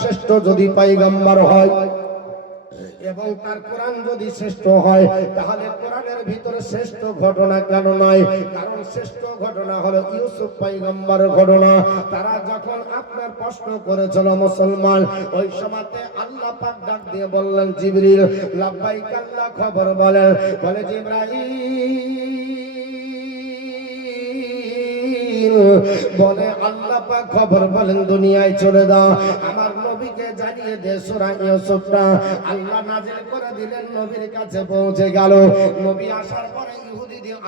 শ্রেষ্ঠ যদি পয়গম্বর হয়, এবং তার কোরআন যদি শ্রেষ্ঠ হয়, তাহলে কোরআনের ভিতরে শ্রেষ্ঠ ঘটনা কেন নয় কারণ শ্রেষ্ঠ ঘটনা হলো ইউসুফ পয়গম্বর ঘটনা। তারা যখন আপনার প্রশ্ন করেছিল মুসলমান, ওই সময়তে আল্লাহ পাক ডাক দিয়ে বললেন, জিবরিল, লাব্বাইক আল্লাহ খবর বলেন। বলে জিবরাইল বলে আল্লাহ খবর বলেন দুনিয়ায় চলে দাও। আমার নবীকে জানিয়ে দে সূরা ইউসুফটা। আল্লাহ করে দিলেন, নবীর কাছে পৌঁছে গেল। নবী আসার পরে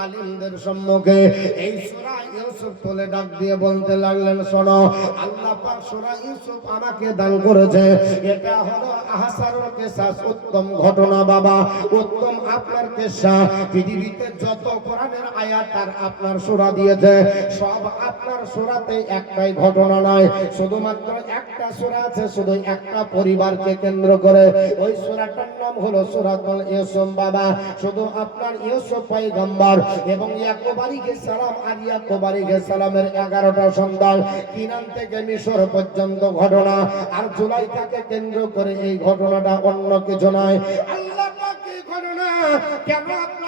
আলিমদের সম্মুখে এই সূরা ইউসুফ তুলে ডাক দিয়ে বলতে লাগলেন, শোনো, আল্লাহ পাক সূরা ইউসুফ আমাকে দান করেছে। এটা হলো আহসানুল কিসাস, উত্তম ঘটনা বাবা, উত্তম আপনার কিসসা পৃথিবীতে যত কোরআনের আয়াত আর আপনার সূরা দিয়েছে, সব আপনার সূরাতে একটাই ঘটনা নয় শুধুমাত্র একটা সূরা আছে শুধু একটা পরিবারকে কেন্দ্র করে, ওই সূরাটার নাম হলো সূরাতুল ইউসুফ বাবা। শুধু আপনার ইউসুফ পয়গম্বর এবং ইয়াকুব আলাইহিস সালাম আর ইয়াকুব সালামের 11টা সন্তান। কিনান থেকে মিশর পর্যন্ত ঘটনা আর জুলাইকাকে কেন্দ্র করে এই ঘটনাটা অন্য কিছু নয়। আল্লাহ পাক ঘটনা কেন আপনার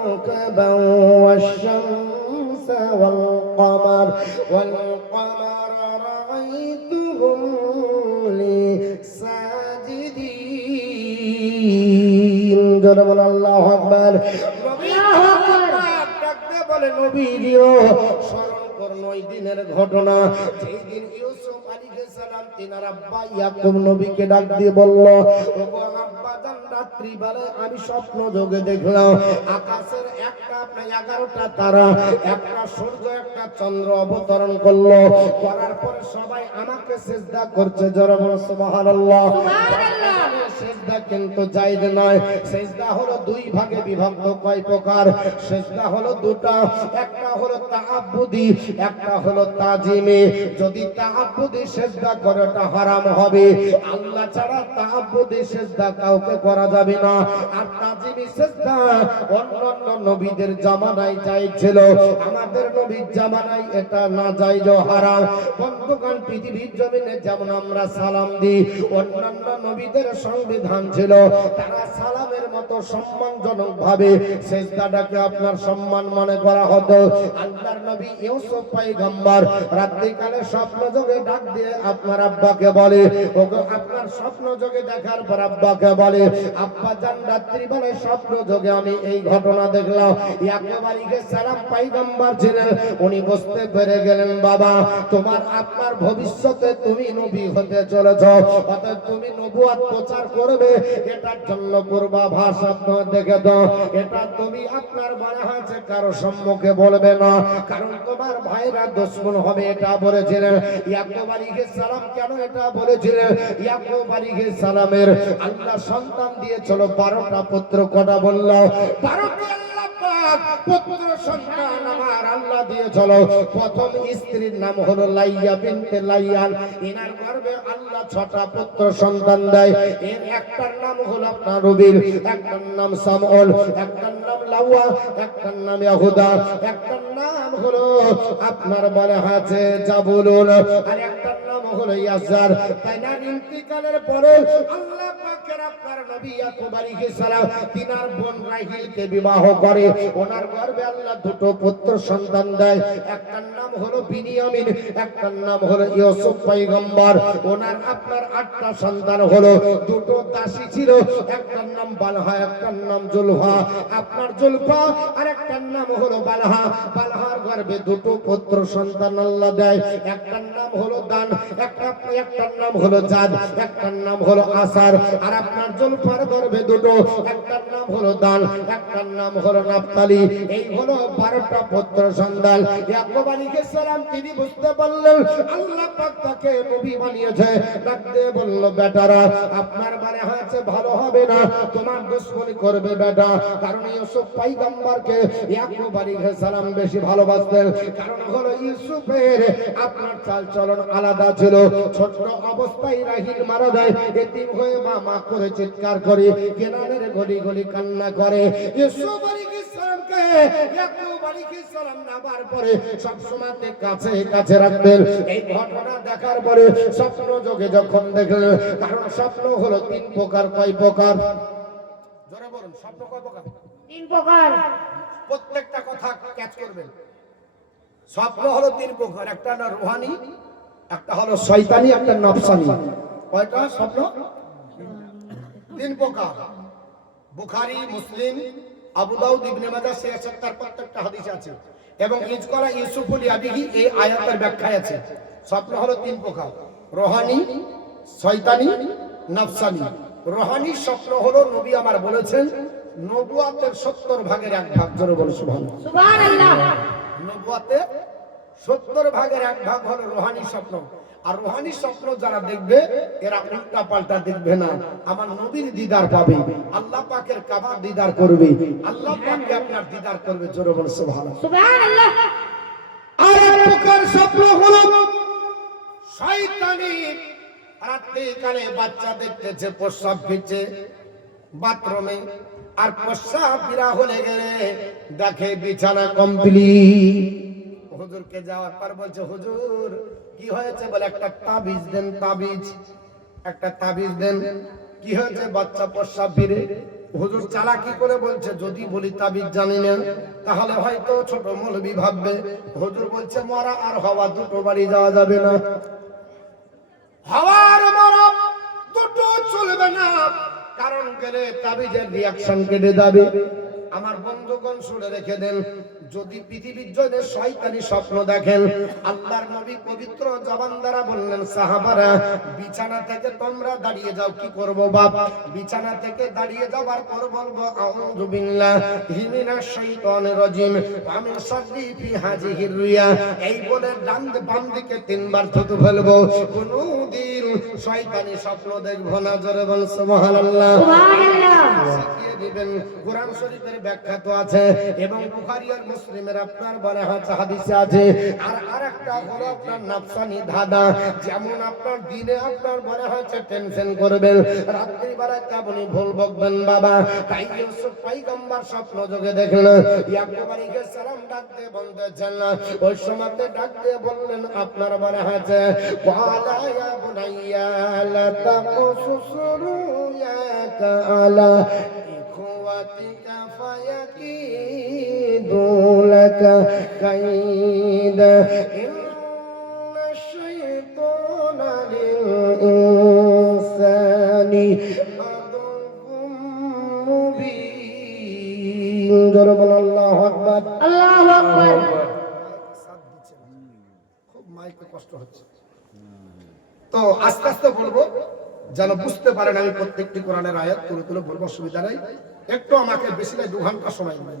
كوكبا والشمس والقمر والقمر رأيتهم لي ساجدين جرب الله أكبر ডাকতে বলে নবীজিও স্মরণ করুন ওই দিনের ঘটনা যেই দিন ইউসুফ আলাইহিস সালাম তিনার আব্বা ইয়াকুব নবীকে ডাক দিয়ে বলল ওগো আব্বা জান রাত্রি বেলায় আমি স্বপ্ন যোগে দেখলাম আকাশের একটা আপনার এগারোটা তারা একটা সূর্য একটা চন্দ্র অবতরণ করল। করার পরে সবাই আমাকে সেজদা করছে জোরে বলো সুবহানাল্লাহ। সেজদা কিন্তু জায়েজ নয় সেজদা হলো দুই ভাগে বিভক্ত কয় প্রকার? সেজদা হলো দুটা একটা হলো তাআব্বুদি একটা হলো তাজিমি। যদি তাআব্বুদি সেজদা করে ওটা হারাম হবে আল্লাহ ছাড়া তাআব্বুদি সেজদা কাউকে করা যাবে না। আর তাজিমি সেজদা অন্যান্য নবীদের জামানায় জায়েজ ছিল আমাদের নবীর জামানায় এটা না জায়েজ হারাম। বন্ধুগণ, পৃথিবীর জমিনে যেমন আমরা সালাম দিই, অন্যান্য নবীদের সংবিধান ছিল, তারা সালামের মতো সম্মানজনক ভাবে সেজদাটাকে আপনার সম্মান মনে করা হতো। আল্লাহর নবী ইউসুফ পয়গম্বর রাত্রিকালে স্বপ্ন যোগে ডাক দিয়ে আপনার আব্বাকে বলে আপনার স্বপ্ন যোগে দেখার পর আব্বাকে বলে আব্বা জান রাত্রি বেলা স্বপ্ন যোগে আমি এই ঘটনা দেখলাম। পয়গম্বর ছিলেন, উনি বুঝতে পেরে গেলেন, বাবা, তোমার আপনার ভবিষ্যতে তুমি নবী হতে চলেছ, অতএব তুমি নবুয়াত প্রচার করবে। এটার জন্য দেখে দাও। এটা তুমি আপনার মনে হয়েছে, কারও সম্মুখে বলবে না, কারণ তোমার ভাইরা দুশ্মন হবে, এটা বলেছিলেন। সালাম, কেন এটা বলেছিলেন? ইয়াকুব সালামের আল্লাহ সন্তান দিয়েছিল 12টা পুত্র কটা বলল? 12টি আল্লাহ পুত্র সন্তান আমার আল্লাহ দিয়েছিল। প্রথম স্ত্রীর নাম হলো লাইয়া বিনতে লাইয়ান ইনার গর্ভে আল্লাহ ছটা পুত্র সন্তান দেয়। এর একটার নাম হলো আপনার রবির, একটার নাম সামউল একটার নাম লাওয়া একটার নাম ইয়াহুদা, একটার নাম হলো আপনার বলে আছে জাবুলুন। আর একটার নাম হলো ইয়াজার তাই না ইন্তিকালের পরে আল্লাহ পাকের আপনার নবী ইয়াকুব আলাইহিস সালাম তিনার বোন রাহিলকে বিবাহ করে। ওনার গর্ভে আল্লাহ দুটো পুত্র সন্তান দেয়। একটার নাম হলো বিনিয়ামিন, একটার নাম হলো ইউসুফ পয়গম্বর। ওনার আপনার আটটা সন্তান হলো, দুটো দাসী ছিল। একটার নাম বালহা, একটার নাম জুলহা। আপনার জুলফা আর একটার নাম হলো বালহা। বালহার গর্ভে দুটো পুত্র সন্তান আল্লাহ দেয়। একটার নাম হলো দান, একটা একটার নাম হলো জাদ একটার নাম হলো আসার। আর আপনার জলফার গর্ভে দুটো, একটার নাম হলো দান, একটার নাম হলো নাপতালি এই হলো বারোটা পুত্র সন্তান। ইয়াকুব আলাইহিস সালাম তিনি বুঝতে পারলেন, আল্লাহ পাক তাকে নবী বানিয়েছে। ডাকতে বলল, বেটারা, আপনার মানে হয়েছে ভালো হবে না। তোমার করবে বেটা। কারণ ইউসুফ ইয়াকুব সালাম বেশি ভালোবাসতেন। কারণ হলো ইউসুফের আপনার আলাদা ছিল। অবস্থায় রাহিল মারা হয়ে মা মা করে চিৎকার করে কেনারের গলি গলি কান্না করে। ইউসুফ সালাম নাবার পরে সব সময় কাছে কাছে রাখতেন। এই ঘটনা দেখার পরে স্বপ্ন যোগে যখন দেখলেন কারণ স্বপ্ন হলো তিন প্রকার কয় প্রকার? জোরে বলুন স্বপ্ন কয় প্রকার? তিন প্রকার। প্রত্যেকটা কথা ক্যাচ করবেন। স্বপ্ন হলো তিন প্রকার একটা হলো রুহানি একটা হলো শয়তানি একটা নফসানি। কয়টা স্বপ্ন? তিন প্রকার। বুখারী মুসলিম আবু দাউদ ইবনে মাজাহ সিয়াসত তার প্রত্যেকটা হাদিস আছে। এবং ইজকরা ইউসুফুল ইয়াবিহি এই আয়াতের ব্যাখ্যায় আছে। স্বপ্ন হলো তিন প্রকার। রোহানি শয়তানি নফসানি। রোহানি স্বপ্ন হলো নবী আমার বলেছেন নবুয়াতের সত্তর ভাগের এক ভাগ। জোরে বলে সুবহানাল্লাহ। সুবহানাল্লাহ। নবুয়াতে সত্তর ভাগের এক ভাগ হলো রোহানি স্বপ্ন। আর রোহানি স্বপ্ন যারা দেখবে এরা উল্টা পাল্টা দেখবে না। আমার নবীর দিদার পাবে আল্লাহ পাকের কাবার দিদার করবে। আল্লাহ পাককে আপনার দিদার করবে জোরে বলে সুবহানাল্লাহ। আর এক প্রকার স্বপ্ন হলো শয়তানি রাত্রিকালে বাচ্চা দেখতেছে প্রস্রাব ফিরছে বাথরুমে। আর প্রস্রাব বিরা হলে গেলে দেখে বিছানা কমপ্লিট হুজুরকে যাওয়ার পর বলছে হুজুর কি হয়েছে বলে, একটা তাবিজ দেন, তাবিজ, একটা তাবিজ দেন। কি হয়েছে? বাচ্চা প্রস্রাব ফিরে। হুজুর চালাকি করে বলছে, যদি বলি তাবিজ জানি না, তাহলে হয়তো ছোট মৌলবি ভাববে। হুজুর বলছে, মরা আর হওয়া দুটো বাড়ি যাওয়া যাবে না। হাওয়ার মরা দুটো চলবে না। কারণ গেলে তাবিজের রিয়াকশন কেটে যাবে। আমার বন্ধুগণ শুনে রেখে দেন যদি পৃথিবীর জন্য শয়তানি স্বপ্ন দেখেন আল্লাহর নবী পবিত্র জবান দ্বারা বললেন সাহাবারা বিছানা থেকে তোমরা দাঁড়িয়ে যাও কি করব বাপ? বিছানা থেকে দাঁড়িয়ে যাওয়ার পর বলব আউযু বিল্লাহি মিনাশ শাইতানির রাজিম আমি সাল্লি ফি হাজিহির রুয়া এই বলে ডান বাম দিকে তিনবার থুতু ফেলব। কোনদিন শয়তানি স্বপ্ন দেখব না জোরে বল সুবহানাল্লাহ। সুবহানাল্লাহ। শিখিয়ে দিবেন কোরআন শরীফের ব্যাখ্যা তো আছে এবং বুখারী আর মুসলিমের আপনার বলে আছে হাদিসে আছে আর আরেকটা হলো আপনার নাফসানি ধাঁধা যেমন আপনার দিনে আপনার বলে হচ্ছে টেনশন করবেন রাত্রি বেলায় তেমনই ভুল বকবেন বাবা তাই ইউসুফ পয়গম্বর স্বপ্ন যোগে দেখলেন ইয়াকুব আলাইহিস সালাম ডাকতে বলতেছেন না ওই সময়তে ডাকতে বললেন আপনার বলে আছে ওয়ালা ইয়া বুনাইয়া লা তাকুসুস রুয়াকা আলা إخوتك فيكيدوا لك كيدا إن الشيطان للإنسان عدو مبين ضرب الله أكبر আল্লাহু আকবার খুব মাইকে কষ্ট হচ্ছে তো আস্তে আস্তে বলবো যেন বুঝতে পারেন আমি প্রত্যেকটি কোরআনের আয়াত তুলে তুলে বলবো অসুবিধা নাই একটু আমাকে বেশি নাই দু ঘন্টা সময় দেবেন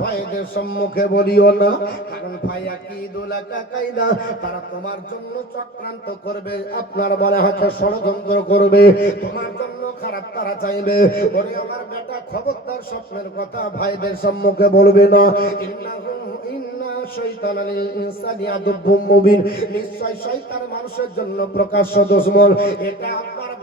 ভাইদের সম্মুখে বলিও না। কারণ ভাইয়া কি দুলাকা কাইদা তারা তোমার জন্য চক্রান্ত করবে। আপনার বলে হয়তো ষড়যন্ত্র করবে। তোমার জন্য খারাপ তারা চাইবে। ওরে আমার বেটা খবরদার স্বপ্নের কথা ভাইদের সম্মুখে বলবে না। নিশ্চয় শয়তান মানুষের জন্য প্রকাশ্য দুশমন। এটা আপনার বলে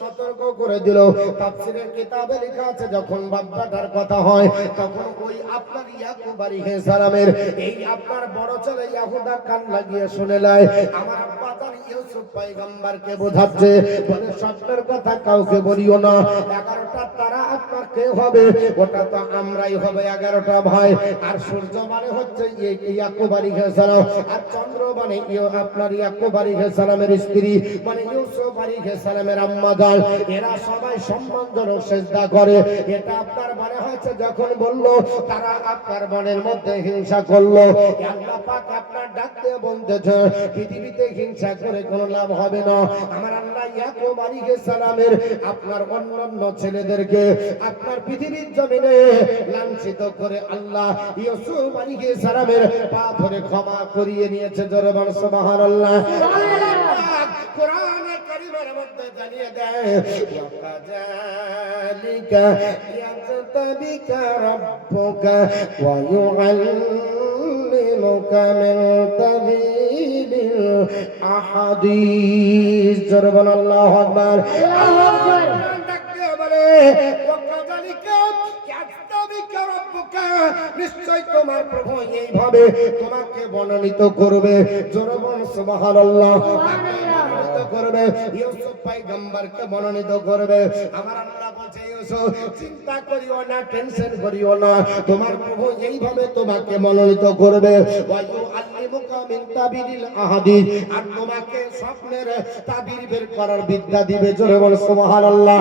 সতর্ক করে দিল। তাফসীরের কিতাবে লেখা আছে, যখন বাব্বাটার কথা হয়, তখন ওই আপনার ইয়াকুব আলাইহিস সালামের এই আপনার বড় ছেলে ইয়াহুদা কান লাগিয়ে শুনে নেয়, আমার আব্বা তার ইউসুফ পয়গম্বরকে বোঝাচ্ছে। বলে স্বপ্নের কথা কাউকে বলিও না, এগারোটা কে হবে? ওটা তো আমরাই হবে, এগারোটা ভাই। আর সূর্য মানে হচ্ছে ইয়াকুব আলাইহিস সালাম, আর চন্দ্র মানে আপনার ইয়াকুব আলাইহিস সালামের স্ত্রী মানে ইউসুফ আলাইহিস সালামের আম্মা জান এরা সবাই সম্মানজনক সেজদা করে। এটা আপনার মানে হচ্ছে যখন বলল তারা আপনার মনের মধ্যে হিংসা করল। আল্লাহ পাক আপনার ডাকতে বলতেছে পৃথিবীতে হিংসা করে কোনো লাভ হবে না। আমার আল্লাহ ইয়াকুব আলাইহিস সালামের আপনার অন্যান্য ছেলেদেরকে আপনার পৃথিবীর জমিনে লাঞ্ছিত করে আল্লাহ ইউসুফ আলাইহিস সালামের পা ধরে ক্ষমা করিয়ে নিয়েছে। জোরে বল সুবহানাল্লাহ। কোরআনে পরিবার মধ্যে জানিয়ে দেয় ওয়াকাজালিকা ইয়াতাবিকা নিশ্চয় তোমার প্রভু এইভাবে তোমাকে বর্ণিত করবে। জোরে বল মনোনীত করবে। ইউসুফ পয়গম্বরকে মনোনীত করবে। আমার আল্লাহ বলছে, ইউসুফ, চিন্তা করিও না, টেনশন করিও না। তোমার প্রভু এইভাবে তোমাকে মনোনীত করবে। ওয়ায়ু আল্লিমুকা মিন তাবিরিল আহাদিস। আর তোমাকে স্বপ্নের তাবির বের করার বিদ্যা দিবে। জোরে বল, সুবহানাল্লাহ।